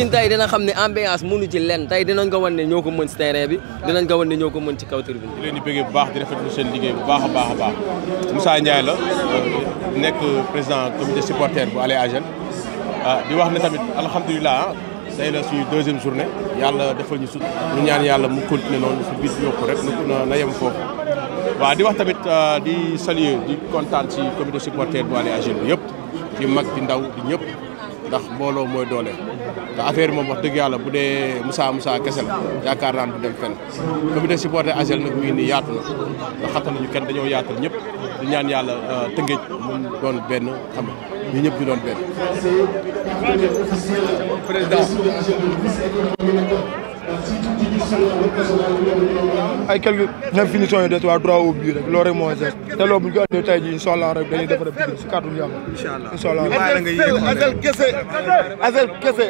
Pikine tey dina xam ne ambiance mënu ci lenn tey dinañ ko wan ne ñoo ko mën ci terrain bi dinañ ko wan ne ñoo ko mën ci kaw tribune di leen di bëggee bu baax di rafetlu seen liggéey bu baax a baax a baax Moussa Ndiaye la nekk président comité supporter bu Allez Agel di wax ne tamit alhamdulilah tey la suñu deuxième journée yàlla defal ñu sut ñu ñaan yàlla mu continuer noonu su bis yokku rek na yem foofu waaw di wax tamit di saluer di kontaan ci comité supporter bu Allez Agel bi yëpp di mag di ndaw di ñëpp ndax mbooloo mooy doole te affaire moom wax dëgg yàlla bu dee Moussa kese la yaakaar naan du dem fenn comité supporter Agel nag mu ngi nii yaatu na ndax xatal nañu kenn dañoo yaatal ñëpp di ñaan yàlla Tëngéej mun doon benn xam nga ñu ñëpp di doon benn. président ay quelques définitions yu des waa droit au but rek loolu rek moo des te loolu bu ñu ko andee tey jii incha allah rek dañuy defar Pikine si kàddu yàlla. incha allah Agel kese.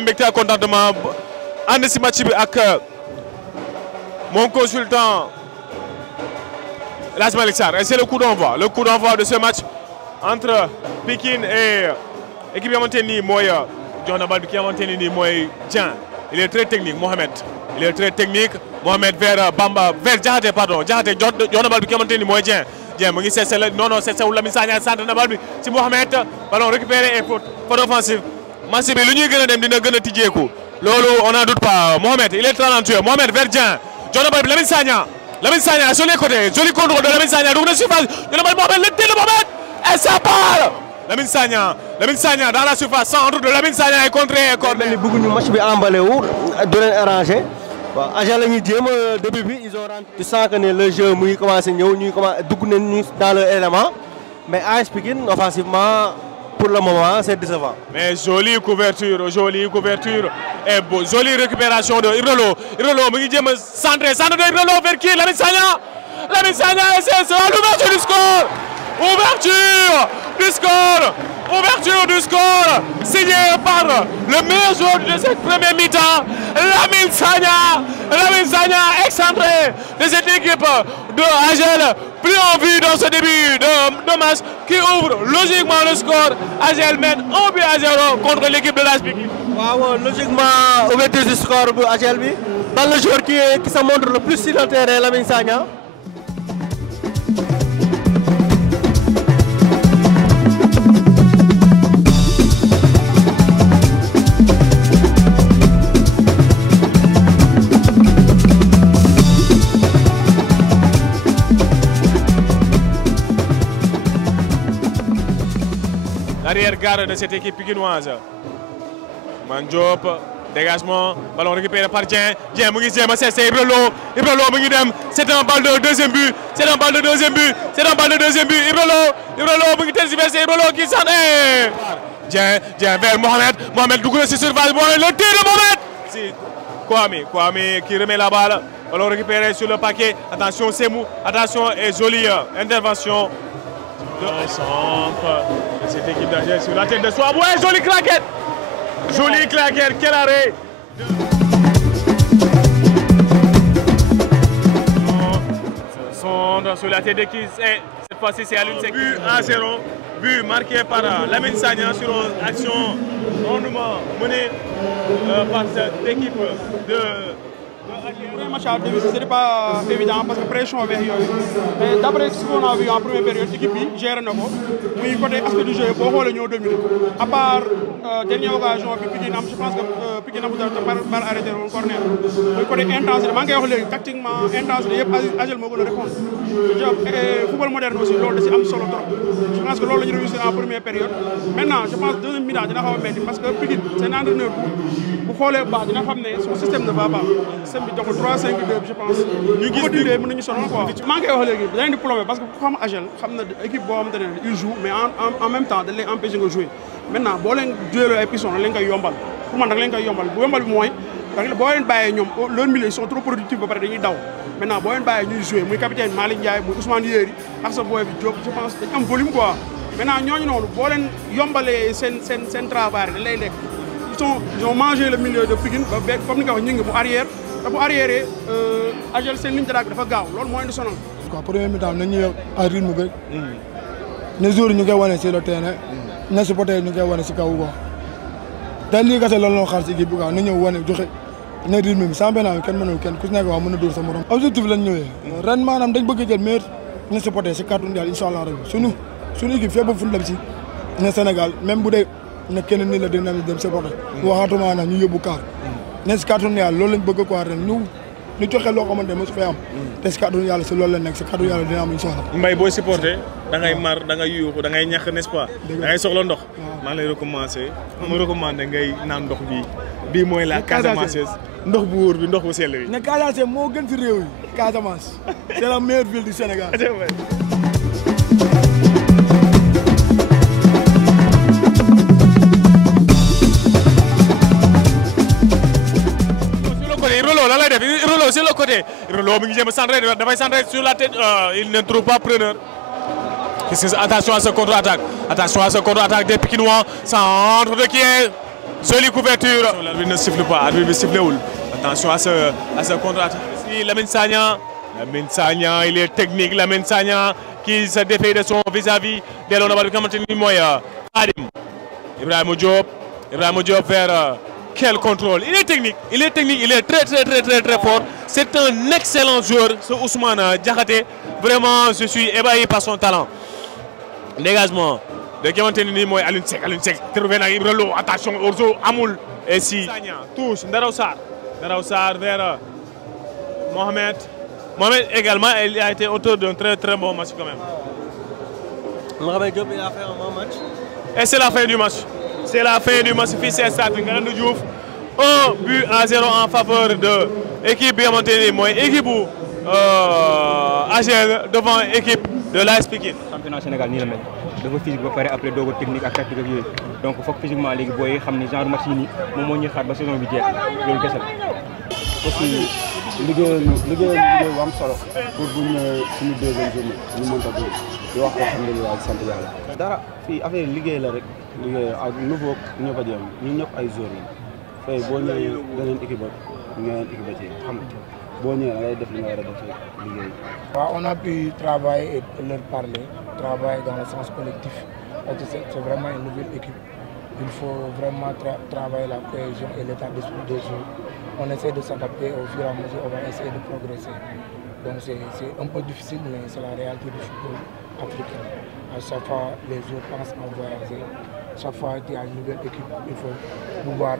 mbégte contentement ànd si match bi ak mon consultant El Hadj Malick Sarr et c'est le coup d'envoi de ce match entre Pikine et équipe bi xamante ni mooy jox na bal bi ki xamante ni nii mooy Dieng il est très technique Mohamed il est très technique Mohamed vers Bamba vers Diakhaté pardon Diakhaté jox na bal bi ki xamante ni mooy Dieng mu ngi seese la non seesewul Lamine Sagna centre na bal bi si Mohamed ballon récupéré et faute offensive match bi lu ñuy gën a dem dina gën a tijjeeku loolu on n'en doute pas Mohamed il est talentueux Mohamed vers Dieng jox na bal bi Lamine Sagna sur les côtés joli contrôle de Lamine Sagna dugg na surface jox na bal Mohamed le tir de Mohamed et ça part Lamine Sagna dans la surface centre de Lamine Sagna est contré et corner. ni bëgguñu match bi emballé wu du leen arrangé waaw Agel la ñuy jéem début bi ils ont rendu. tu sens que ne le jeu mu ngi commencé ñëw ñuy commencé dugg nañu dans le élément mais AS Pikine offensivement pour le moment c'est décevant. mais jolie couverture et bon jolie récupération de Ibra Lo mu ngi jéem a centré de Ibra Lo vers qui Lamine Sagna et c'est l'ouverture du score. Ouverture du score signé par le meilleur joueur de cette première mi-temps, Lamine Sagna excentré de cette équipe de Agel, plus en vue dans ce début de match qui ouvre logiquement le score. Agel mène 1-0 contre l'équipe de l'AS Pikine. Waaw logiquement ouverture du score bu Agel bi dans le joueur qui se montre le plus sur le terrain Lamine Sagna. L'arrière-garde de cette équipe pikinoise. Mandiop, dégagement, ballon récupéré par Dieng mu ngi jéem a cessé Ibra Lo mu ngi dem c'est un balle de deuxième but Ibra Lo mu ngi tergiversé Ibra Lo qui s'en est Dieng vers Mohamed dugg na si surface Mohamed le tir de Mohamed si Kwame qui remet la balle Ballon récupéré sur le paquet. Attention, Semou. Attention et jolie intervention. De centre de cette équipe d'Agel sur la tête de Swab. Ouais, jolie claquette. Jolie claquette. Quel arrêt. Centre sur la tête de qui. Cette fois-ci, c'est Alioune Seck. But à 0. But marqué par Lamine Sagna sur une action rondement menée par cette équipe de. Le match à deux, ce n'est pas évident parce que pression vers eux. D'après ce qu'on a vu en première période, l'équipe gère nos mots. Oui, côté aspect du jeu, pour le nous dominer. À part dernière occasion, je pense que Piqué n'a pas arrêté un corner. Le côté intensité, manqué tactiquement intensité, Agel m'a répondre. Le football moderne aussi, c'est un solo trop. Je pense que l'on l'a réussi en première période. Maintenant, je pense que deuxième mi-temps, je n'ai pas parce que Piqué, c'est un entraîneur bu xoolee baax dina xam ne son système ne va pas système bi doxul 3-5-2 je pense ñu gis ni mën nañu sonal quoi maa ngi koy wax léegi dañ di diplômé parce que ku xam Agel xam na équipe boo xamante ne il joue mais en même temps dañ lay empêcher nga jouer maintenant boo leen joué ay piston dañ leen koy yombal pour man da leen koy yombal bu yombal bi mooy boo leen bàyyee ñoom leur milieu ils sont trop productifs ba pare dañuy daw maintenant boo leen bàyyee ñuy jouer muy capitaine Malick Ndiaye muy Ousmane Yéri ak sa boy bi Diop je pense dañ am volume quoi maintenant ñooñu noonu boo leen yombalee seen travail dañ lay lekk ils ont mangé le milieu de Pikine comme ni nga wax ñu ngi bu arrière te bu arrière Agel seen ligne d'attaque dafa gaaw loolu moo indi sonal. quoi premier mi-temps nañu ñëw à rythme bi ne jour ñu koy wane sur le terrain ne supporter ñu koy wane si kaw quoi te lii kese loolu la xaar si équipe bi quoi na ñëw wane joxe ne rythme bi sans benn kenn mënul kenn ku si nekk wax mën na dóor sa morom. objectif lañ ñëwee ren maanaam dañ bëgg a jël meilleur ne supporter si kàddu Yàlla incha allah rabi suñu équipe fépp fu ñu dem si ne Sénégal même bu dee. ne kenn nii la dina dem supporter waxatuma na ñu yóbbu kaar ne si kàttanu Yàlla loolu lañ bëgg quoi ren ñu joxe loo xamante ne mosu fay am te si kàttanu Yàlla si loolu la nekk si kàttanu Yàlla dina am incha allah. Mbaye booy supporter da ngay mar da ngay yuuxu da ngay ñax n'est-ce pas da ngay soxla ndox maa lay recommandé ngay naan ndox bii mooy la Casamance ndox bu wóor bi ndox bu sell bi ne Casamance moo gën si réew yi Casamance c'est la meilleure ville du Sénégal. Rolo sur le côté Rolo mi ngi jéem a centré dafay centré sur la tête il ne trouve pas preneur. Attention à ce contre-attaque des Pikinois centre de qui est jolie couverture. L'arbitre ne siffle pas, l'arbitre ne siffle wul. Attention à ce contre-attaque. Ici Lamine Sagna il est technique Lamine Sagna qui se défait de son vis-à-vis delloo na ba nga xamante ni mooy Khadim Ibrahima Diop vers quel contrôle, il est technique, il est très fort. C'est un excellent joueur, ce Ousmane Diakhaté. Vraiment, je suis ébahi par son talent. Dégagement de Kiamanteni Moy Alioune Seck, trouvé dans Ibrahima, attention, Orzo, Amoul. Et si, touche, Ndaraw Sarr vers Mohamed. Mohamed également, il a été auteur d'un très bon match quand même. Mohamed Diop, il a fait un bon match. Et c'est la fin du match. C'est la fin du match fils et stade Ngalandou Diouf 1-0 en faveur de l'équipe bi xamante ni mooy équipe bu Agel devant équipe de l'AS Pikine. Championnat Sénégal nii la mel dafa physique ba pare après doog a technique ak tactique ak yooyu donc foog physiquement léegi booy xam ni genre match yi nii moom moo ñuy xaar ba saison bi jeex loolu kese la. aussi liggéey bu am solo pour bu ñu suñu deuxième journée ñu mën a di wax alhamdulilah sant yàlla. dara fii affaire liggéey la rek liggéey ak nouveau ñëpp a jéem ñun ñëpp ay joueurs yi fay boo ñëwee beneen équipe ci xam nga boo ñëwee da ngay def li nga war a def ci liggéey. waaw on a pu travailler et leur parler travailler dans le sens collectif parce que c'est vraiment une nouvelle équipe. Il faut vraiment travailler la cohésion et l'état d'esprit des joueurs. On essaie de s'adapter au fur et à mesure, on va essayer de progresser. Donc c'est un peu difficile, mais c'est la réalité du football africain. À chaque fois, les joueurs pensent en voyager. Chaque fois qu'il y a une nouvelle équipe, il faut pouvoir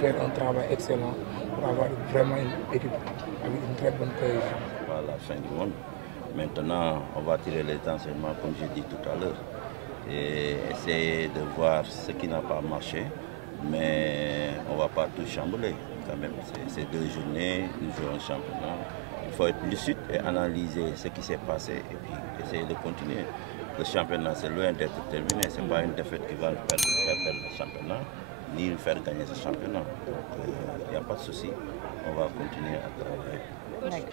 faire un travail excellent pour avoir vraiment une équipe avec une très bonne cohésion. À la fin du monde. Maintenant, on va tirer les enseignements, comme j'ai dit tout à l'heure, et essayer de voir ce qui n'a pas marché, mais on ne va pas tout chambouler. Quand même, c'est 2 journées, nous jouons un championnat. Il faut être lucide et analyser ce qui s'est passé et puis essayer de continuer. Le championnat, c'est loin d'être terminé, ce n'est pas une défaite qui va nous perdre le championnat. ni faire gagner ce championnat. Donc il n'y a pas de souci, on va continuer à travailler.